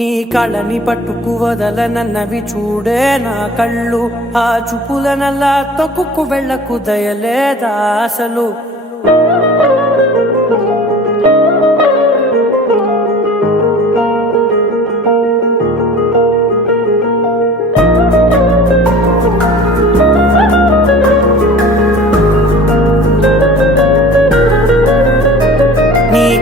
నీ కళ్ళని పట్టుకు వదలనన్నవి చూడే నా కళ్ళు, ఆ చూపులనల్లా తొక్కుకు వెళ్ళకు దయలేదా అసలు.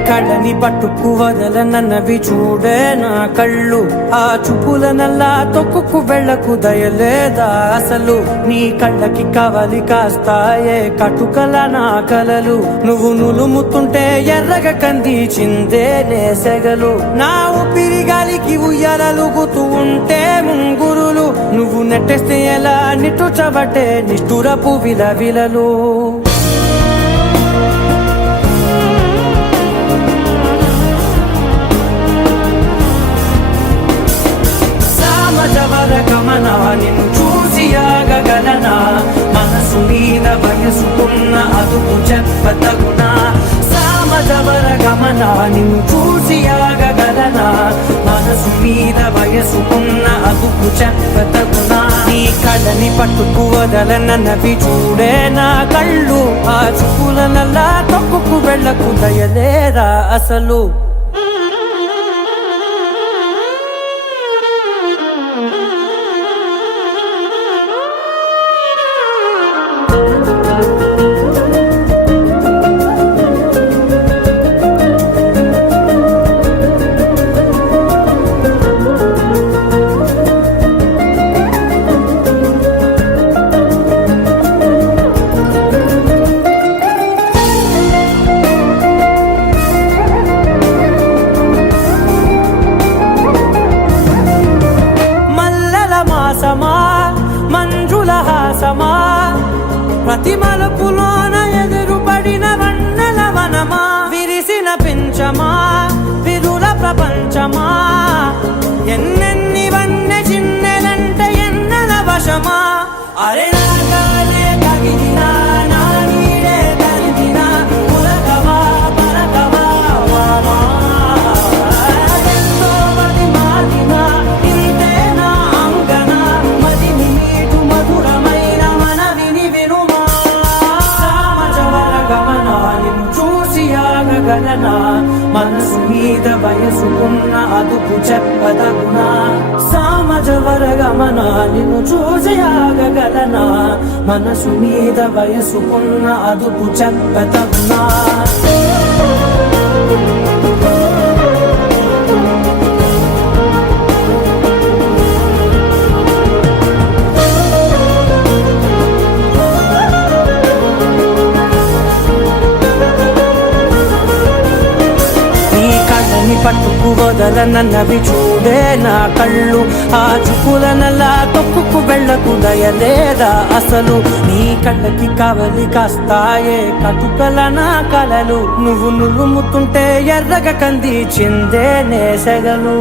కళ్ళని పట్టుకు వదలనన్నవి చూడే నా కళ్ళు, ఆ చూపులనల్లా తొక్కుకు వెళ్ళకు దయలేదా అసలు. నీ కళ్ళకి కవలి కాస్తాయే కటుకల నా కలలు, నువ్వు నులుముతుంటే ఎర్రగ కందిచిందే నేసెగలు. నా ఊపిరి గాలికి ఉయ్యాలలుగుతూ ఉంటే ముంగురులు, నువ్వు నెట్టేస్తే ఎలా నిట్టుచబట్టే నిష్ఠురపు విలవిలలు. గమనా నిన్ను చూసి ఆగగలనా, మనసు మీద వయసుకున్న అదుపు చెప్పతగునా. సామజవర గమనా నిన్ను చూసి ఆగగలనా, మనసు మీద వయసుకున్న అదుపు చెప్పతగునా. నీ కళ్ళని పట్టుకు వదలనన్నవి చూడే నా కళ్ళు, ఆ చూపులనల్లా తొక్కుకు వెళ్ళకు దయలేరా అసలు. మంజుల హాసమా ప్రతి మలుపులోన ఎదురుపడిన వన్నెల వనమా, విరిసిన పించమా విరుల ప్రపంచమా, ఎన్నెన్ని వన్నె చిన్నెలంటే ఎన్నెల వశమా. అరే నాగాలే కగిలినా నా నీడే తరిమినా, పులకవా పలకవా వామా, ఎంతో మది మారినా ఇంతే నా అంగన, మదిని నీటు మధురమైన మనవిని వినుమా. సామజవర గమనా నిన్ను చూసి ఆగగలనా, మనసు మీద వయసుకున్న అదుపు చెప్పదగునా. సామజవర గమనా నిన్ను చూసి ఆగగలనా, మనసు మీద వయసుకున్న అదుపు చెప్పదగునా. పట్టుకు వదలనన్నవి చూడే నా కళ్ళు, ఆ చూపులనల్లా తొక్కుకు వెళ్ళకు దయలేదా అసలు. నీ కళ్ళకి కవలి కాస్తాయే కటుకల నా కలలు, నువ్వు నులుముతుంటే ఎర్రగ కందిచిందే నేసెగలు.